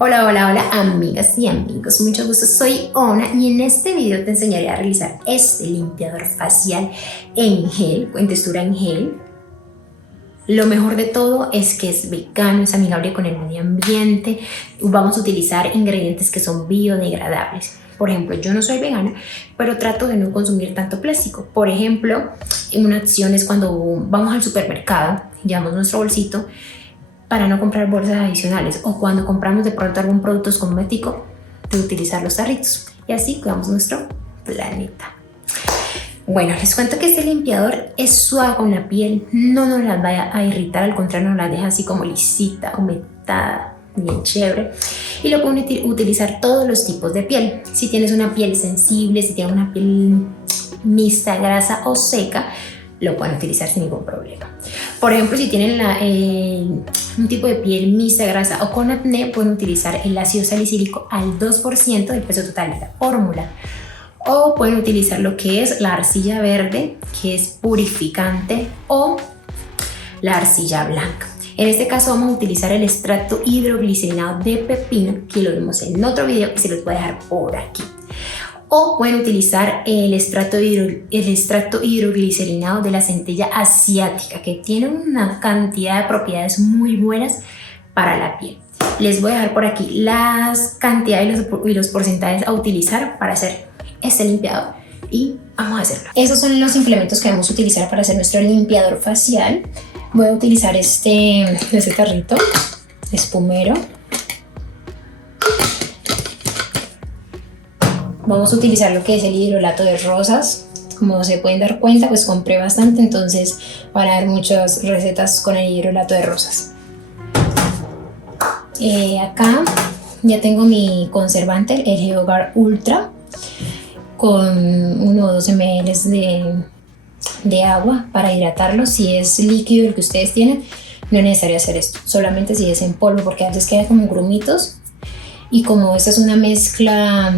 Hola, hola, hola amigas y amigos, mucho gusto, soy Ona y en este video te enseñaré a realizar este limpiador facial en gel, en textura en gel. Lo mejor de todo es que es vegano, es amigable con el medio ambiente, vamos a utilizar ingredientes que son biodegradables. Por ejemplo, yo no soy vegana, pero trato de no consumir tanto plástico. Por ejemplo, en una acción es cuando vamos al supermercado, llevamos nuestro bolsito, para no comprar bolsas adicionales, o cuando compramos de pronto algún producto cosmético, de utilizar los tarritos y así cuidamos nuestro planeta. Bueno, les cuento que este limpiador es suave con la piel, no nos la va a irritar, al contrario nos la deja así como lisita, humectada, bien chévere, y lo pueden utilizar todos los tipos de piel. Si tienes una piel sensible, si tienes una piel mixta, grasa o seca, lo pueden utilizar sin ningún problema. Por ejemplo, si tienen un tipo de piel mixta, grasa o con acné, pueden utilizar el ácido salicílico al 2% del peso total de la fórmula. O pueden utilizar lo que es la arcilla verde, que es purificante, o la arcilla blanca. En este caso vamos a utilizar el extracto hidroglicerinado de pepino, que lo vimos en otro video y se los voy a dejar por aquí. O pueden utilizar el extracto hidroglicerinado de la centella asiática, que tiene una cantidad de propiedades muy buenas para la piel. Les voy a dejar por aquí las cantidades y los porcentajes a utilizar para hacer este limpiador y vamos a hacerlo. Esos son los implementos que vamos a utilizar para hacer nuestro limpiador facial. Voy a utilizar este tarrito espumero. Vamos a utilizar lo que es el hidrolato de rosas. Como se pueden dar cuenta, pues compré bastante, entonces van a haber muchas recetas con el hidrolato de rosas. Acá ya tengo mi conservante, el Geoguard Ultra, con 1 o 2 ml de agua para hidratarlo. Si es líquido el que ustedes tienen, no es necesario hacer esto, solamente si es en polvo, porque a veces queda como grumitos, y como esta es una mezcla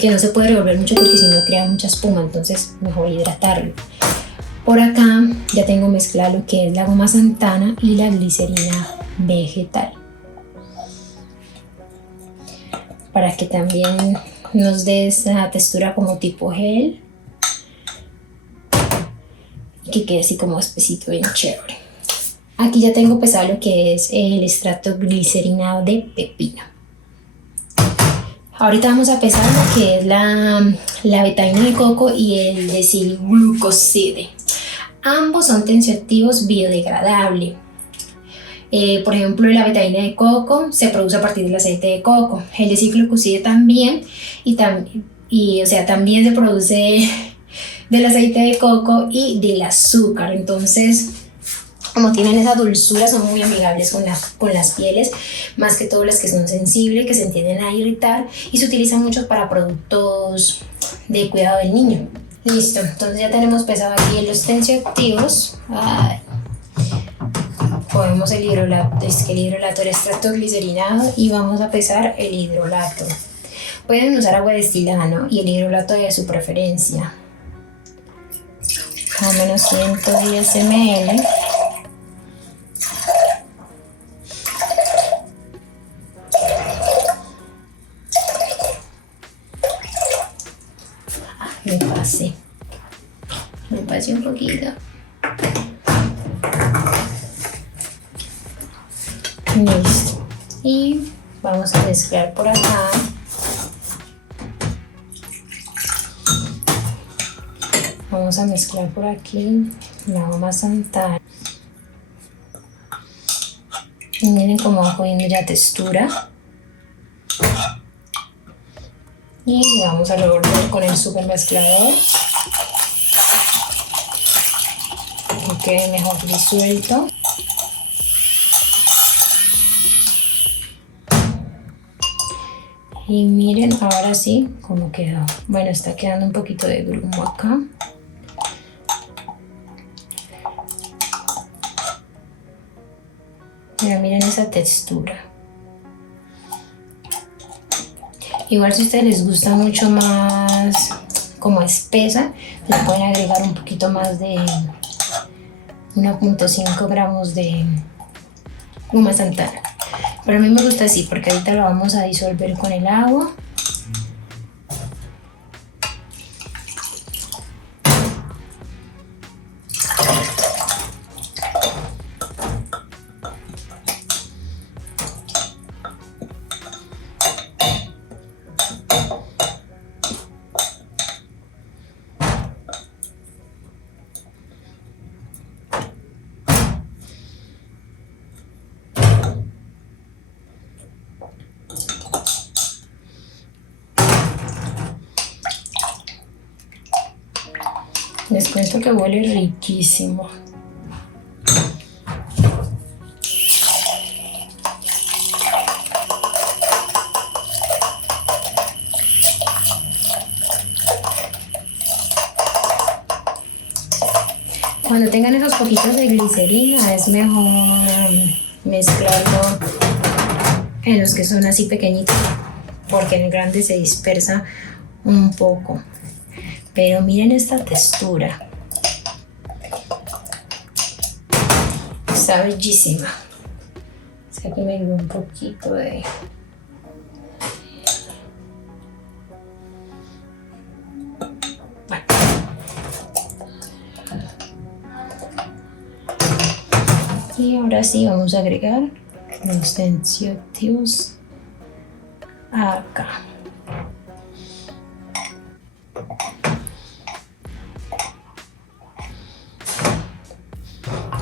que no se puede revolver mucho porque si no crea mucha espuma, entonces mejor hidratarlo. Por acá ya tengo mezclado lo que es la goma Santana y la glicerina vegetal, para que también nos dé esa textura como tipo gel y que quede así como espesito, bien chévere. Aquí ya tengo pesado lo que es el extracto glicerinado de pepino. Ahorita vamos a pesar lo que es la betaína de coco y el desilglucoside. Ambos son tensioactivos biodegradables. Por ejemplo, la betaína de coco se produce a partir del aceite de coco. El desilglucoside también, también se produce del aceite de coco y del azúcar. Entonces, como tienen esa dulzura, son muy amigables con las pieles, más que todo las que son sensibles, que se tienden a irritar, y se utilizan mucho para productos de cuidado del niño. Listo, entonces ya tenemos pesado aquí los tensioactivos. Ponemos el hidrolato, el extracto glicerinado, y vamos a pesar el hidrolato. Pueden usar agua destilada, ¿no? Y el hidrolato de su preferencia, más o menos 110 ml. Me pasé un poquito. Listo. Y vamos a mezclar por acá. Vamos a mezclar por aquí la goma Santana. Y miren cómo va cogiendo ya textura. Y vamos a revolver con el super mezclador, que quede mejor disuelto. Y miren ahora sí cómo quedó. Bueno, está quedando un poquito de grumo acá. Pero miren esa textura. Igual si a ustedes les gusta mucho más como espesa, le pueden agregar un poquito más de 1.5 gramos de goma Santana. Pero a mí me gusta así porque ahorita lo vamos a disolver con el agua. Les cuento que huele riquísimo. Cuando tengan esos poquitos de glicerina es mejor mezclarlo en los que son así pequeñitos, porque en el grande se dispersa un poco. Pero miren esta textura. Está bellísima. O sea, aquí me dio un poquito de... Bueno. Y ahora sí vamos a agregar los tensioactivos acá.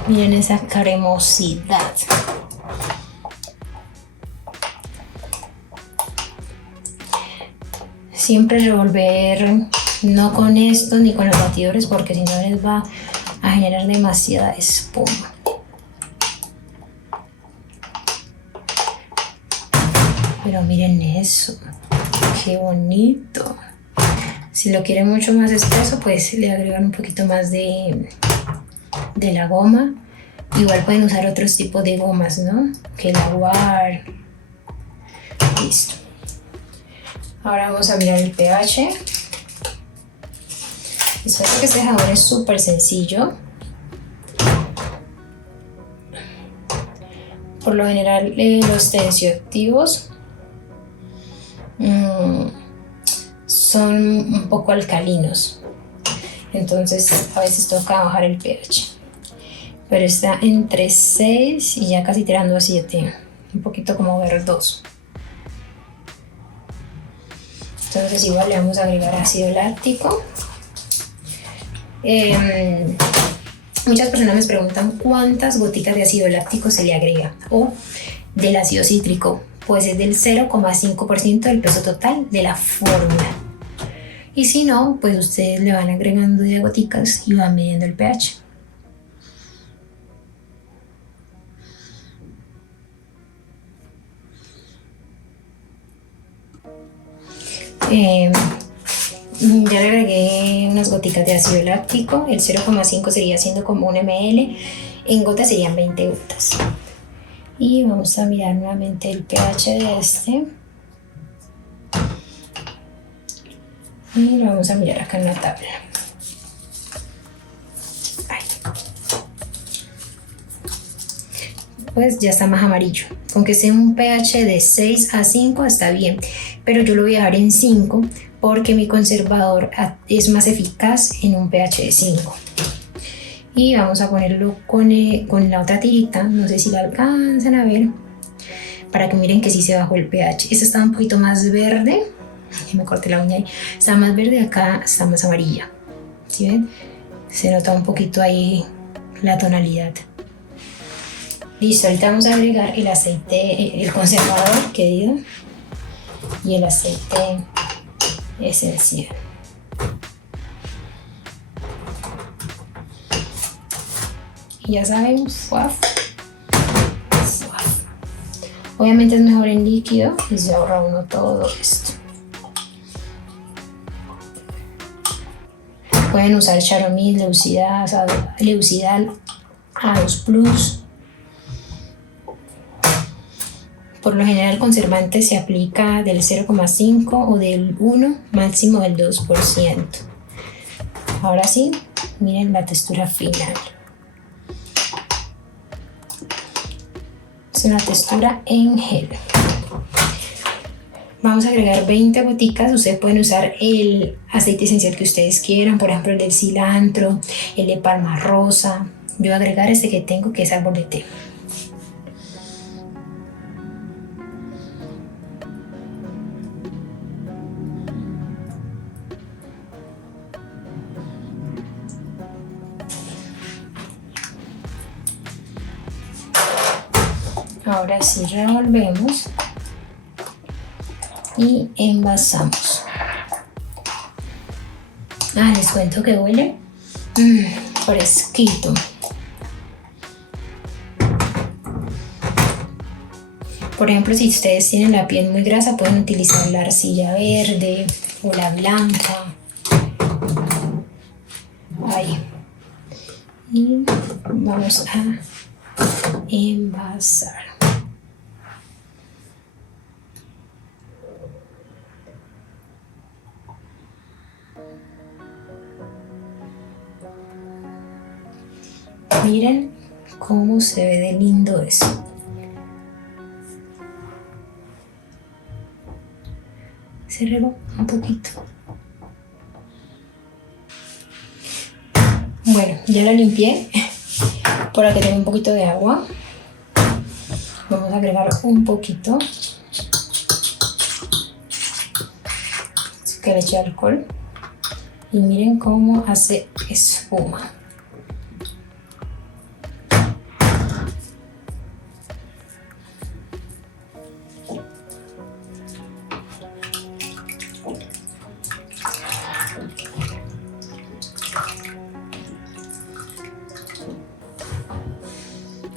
Miren esa cremosidad. Siempre revolver, no con esto ni con los batidores, porque si no les va a generar demasiada espuma. Pero miren eso, qué bonito. Si lo quieren mucho más espeso, pues le agregan un poquito más de la goma. Igual pueden usar otros tipos de gomas, ¿no? Que el aguar. Listo. Ahora vamos a mirar el pH. Espero que este jabón es súper sencillo. Por lo general los tensioactivos son un poco alcalinos, entonces a veces toca bajar el pH, pero está entre 6 y ya casi tirando a 7, un poquito como verdoso. Entonces igual le vamos a agregar ácido láctico. Muchas personas me preguntan cuántas goticas de ácido láctico se le agrega, o del ácido cítrico. Pues es del 0,5% del peso total de la fórmula. Y si no, pues ustedes le van agregando de goticas y van midiendo el pH. Ya le agregué unas goticas de ácido láctico. El 0,5 sería siendo como 1 ml. En gotas serían 20 gotas. Y vamos a mirar nuevamente el pH de este. Y lo vamos a mirar acá en la tabla. Ay. Pues ya está más amarillo. Con que sea un pH de 6 a 5 está bien. Pero yo lo voy a dejar en 5 porque mi conservador es más eficaz en un pH de 5. Y vamos a ponerlo con la otra tirita, no sé si la alcanzan a ver, para que miren que sí se bajó el pH. Esta está un poquito más verde, me corté la uña ahí, está más verde, acá está más amarilla, ¿sí ven? Se nota un poquito ahí la tonalidad. Listo, ahorita vamos a agregar el aceite, el conservador que digo, y el aceite esencial. Y ya saben, suave. Obviamente es mejor en líquido y se ahorra uno todo esto. Pueden usar Charomil, Leucidal A2 Plus. Por lo general el conservante se aplica del 0,5 o del 1, máximo del 2%. Ahora sí, miren la textura final. es una textura en gel. Vamos a agregar 20 goticas. Ustedes pueden usar el aceite esencial que ustedes quieran, por ejemplo el del cilantro, el de palma rosa. Yo voy a agregar este que tengo, que es árbol de té. Ahora sí revolvemos y envasamos. Les cuento que huele fresquito. Por ejemplo, si ustedes tienen la piel muy grasa, pueden utilizar la arcilla verde o la blanca. Ahí. Y vamos a envasar. Miren cómo se ve de lindo eso. Cerremos un poquito. Bueno, ya la limpié. Por aquí tengo un poquito de agua. Vamos a agregar un poquito. Así que le eché alcohol. Y miren cómo hace espuma.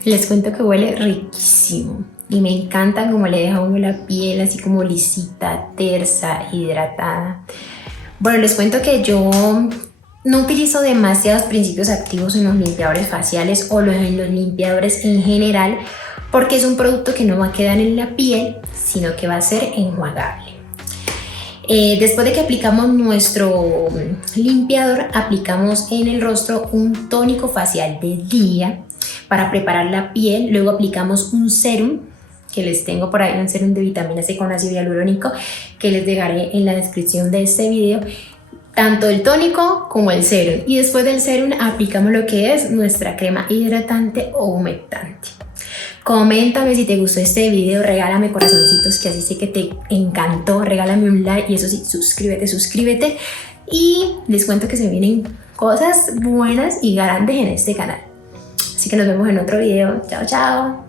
Les cuento que huele riquísimo y me encanta cómo le deja a uno la piel así como lisita, tersa, hidratada. Bueno, les cuento que yo no utilizo demasiados principios activos en los limpiadores faciales o en los limpiadores en general, porque es un producto que no va a quedar en la piel, sino que va a ser enjuagable. Después de que aplicamos nuestro limpiador, aplicamos en el rostro un tónico facial de día para preparar la piel. Luego aplicamos un serum, que les tengo por ahí, un serum de vitamina C con ácido hialurónico, que les dejaré en la descripción de este video, tanto el tónico como el serum. Y después del serum aplicamos lo que es nuestra crema hidratante o humectante. Coméntame si te gustó este video, regálame corazoncitos, que así sé que te encantó, regálame un like y eso sí, suscríbete. Y les cuento que se vienen cosas buenas y grandes en este canal. Así que nos vemos en otro video. Chao, chao.